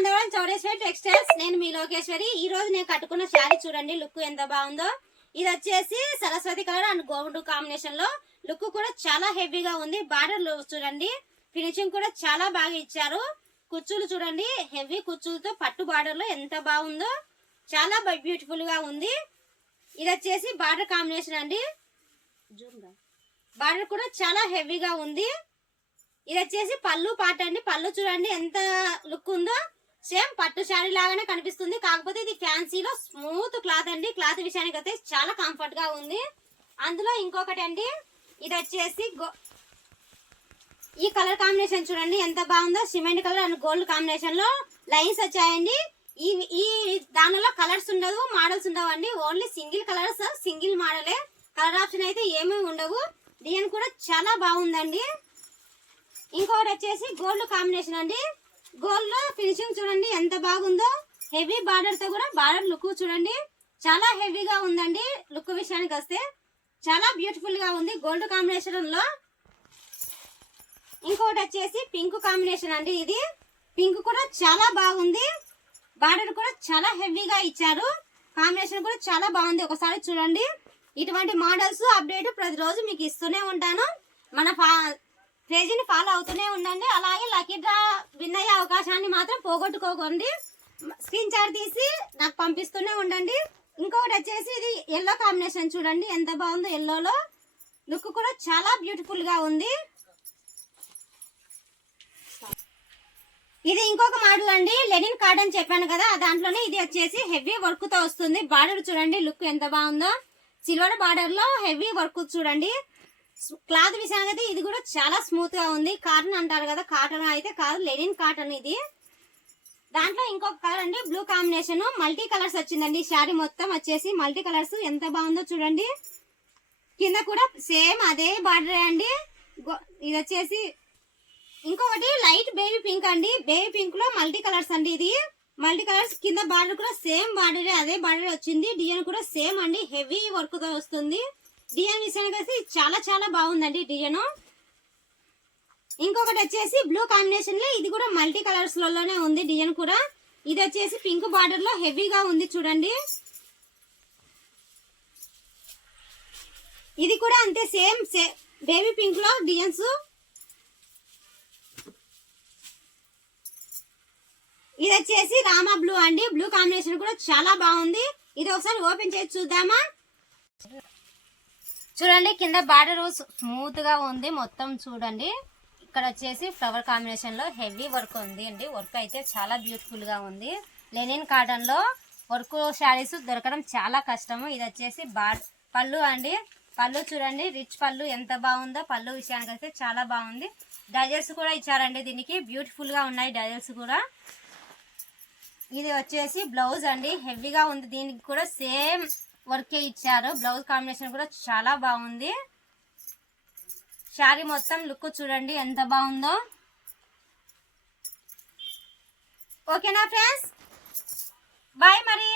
Nandavaram Chowdeshwari textiles. నేను మీ లోకేశ్వరి. ఈ రోజు నేను కట్టుకున్న శారీ చూడండి లుక్ ఎంత బాగుందో. ఇది వచ్చేసి Saraswati colour and gold combination లో లుక్ కూడా చాలా హెవీగా ఉంది. బార్డర్ చూడండి, ఫినిషింగ్ కూడా చాలా బాగా ఇచ్చారు. కుచ్చులు చూడండి, హెవీ కుచ్చులతో పట్టు బార్డర్ లో ఎంత బాగుందో, చాలా బ్యూటిఫుల్ గా ఉంది. ఇది వచ్చేసి బార్డర్ కాంబినేషన్ అండి. బార్డర్ కూడా చాలా హెవీగా ఉంది. ఇది వచ్చేసి పళ్ళు పాట అండి. పళ్ళు చూడండి ఎంత లుక్ ఉందో, సేమ్ పట్టు శారీ లాగానే కనిపిస్తుంది. కాకపోతే ఇది ఫ్యాన్సీలో స్మూత్ క్లాత్ అండి. క్లాత్ విషయానికి అయితే చాలా కంఫర్ట్ గా ఉంది. అందులో ఇంకొకటి అండి, ఇది వచ్చేసి ఈ కలర్ కాంబినేషన్ చూడండి ఎంత బాగుందో. Cement colour and gold combination లో లైన్స్ వచ్చాయండి. ఈ దానిలో కలర్స్ ఉండవు, మోడల్స్ ఉండవు అండి. ఓన్లీ సింగిల్ కలర్స్, సింగిల్ మోడలే. కలర్ ఆప్షన్ అయితే ఏమీ ఉండవు. డిజైన్ కూడా చాలా బాగుందండి. ఇంకొకటి వచ్చేసి గోల్డ్ కాంబినేషన్ అండి. గోల్డ్ లో ఫినిషింగ్ చూడండి ఎంత బాగుందో. హెవీ బార్డర్ తో కూడా బార్డర్ లుక్ చూడండి చాలా హెవీగా ఉందండి. లుక్ విషయానికి వస్తే చాలా బ్యూటిఫుల్ గా ఉంది గోల్డ్ కాంబినేషన్ లో. ఇంకొకటి వచ్చేసి పింక్ కాంబినేషన్ అండి. ఇది పింక్ కూడా చాలా బాగుంది. బార్డర్ కూడా చాలా హెవీగా ఇచ్చారు. కాంబినేషన్ కూడా చాలా బాగుంది. ఒకసారి చూడండి. ఇటువంటి మోడల్స్ అప్డేట్ ప్రతిరోజు మీకు ఇస్తూనే ఉంటాను. మన పేజీని ఫాలో అవుతూనే ఉండండి. అలాగే లక్కీ డ్రా విన్ అయ్యే అవకాశాన్ని మాత్రం పోగొట్టుకోకండి. స్క్రీన్ షాట్ తీసి నాకు పంపిస్తూనే ఉండండి. ఇంకొకటి వచ్చేసి ఇది ఎల్లో కాంబినేషన్ చూడండి ఎంత బాగుందో. ఎల్లోలో లుక్ కూడా చాలా బ్యూటిఫుల్ గా ఉంది. ఇది ఇంకొక మోడల్ అండి. లెనిన్ కార్డ్ అని చెప్పాను కదా, దాంట్లోనే ఇది వచ్చేసి హెవీ వర్క్ తో వస్తుంది. బార్డర్ చూడండి లుక్ ఎంత బాగుందో. సిల్వర్ బార్డర్ లో హెవీ వర్క్ చూడండి. క్లాత్ విషయానికి అయితే ఇది కూడా చాలా స్మూత్ గా ఉంది. కాటన్ అంటారు కదా, కాటన్ అయితే కాదు, లెనిన్ కాటన్ ఇది. దాంట్లో ఇంకొక కలర్ అండి, బ్లూ కాంబినేషన్. మల్టీ కలర్స్ వచ్చిందండి. శారీ మొత్తం వచ్చేసి మల్టీ కలర్స్ ఎంత బాగుందో చూడండి. కింద కూడా సేమ్ అదే బార్డర్ అండి. ఇది వచ్చేసి ఇంకొకటి లైట్ బేబీ పింక్ అండి. బేబీ పింక్ లో మల్టీ కలర్స్ అండి. ఇది మల్టీ కలర్స్. కింద బార్డర్ కూడా సేమ్ బార్డర్, అదే బార్డర్ వచ్చింది. డిజైన్ కూడా సేమ్ అండి, హెవీ వర్క్ తో వస్తుంది. డిజైన్ విషయానికి అయితే చాలా చాలా బాగుందండి డిజైన్. ఇంకొకటి వచ్చేసి బ్లూ కాంబినేషన్ లో, ఇది కూడా మల్టీ కలర్స్ లోనే ఉంది డిజైన్ కూడా. ఇది వచ్చేసి పింక్ బార్డర్ లో హెవీగా ఉంది చూడండి. ఇది కూడా అంతే సేమ్ బేబీ పింక్ లో డిజైన్స్. ఇది వచ్చేసి రామా బ్లూ అండి. బ్లూ కాంబినేషన్ కూడా చాలా బాగుంది. ఇది ఒకసారి ఓపెన్ చేసి చూద్దామా. చూడండి కింద బార్డర్ స్మూత్ గా ఉంది మొత్తం చూడండి. ఇక్కడ వచ్చేసి ఫ్లవర్ కాంబినేషన్ లో హెవీ వర్క్ ఉంది అండి. వర్క్ అయితే చాలా బ్యూటిఫుల్ గా ఉంది. లెనిన్ కాటన్ లో వర్క్ శారీస్ దొరకడం చాలా కష్టము. ఇది వచ్చేసి పళ్ళు అండి. పళ్ళు చూడండి రిచ్ పళ్ళు ఎంత బాగుందో. పళ్ళు విషయానికి అయితే చాలా బాగుంది. డజల్స్ కూడా ఇచ్చారండి దీనికి, బ్యూటిఫుల్ గా ఉన్నాయి డజల్స్ కూడా. ఇది వచ్చేసి బ్లౌజ్ అండి, హెవీగా ఉంది. దీనికి కూడా సేమ్ వర్కే ఇచ్చారు. బ్లౌజ్ కాంబినేషన్ కూడా చాలా బాగుంది. శారీ మొత్తం లుక్ చూడండి ఎంత బాగుందో. ఓకేనా ఫ్రెండ్స్, బాయ్ మరి.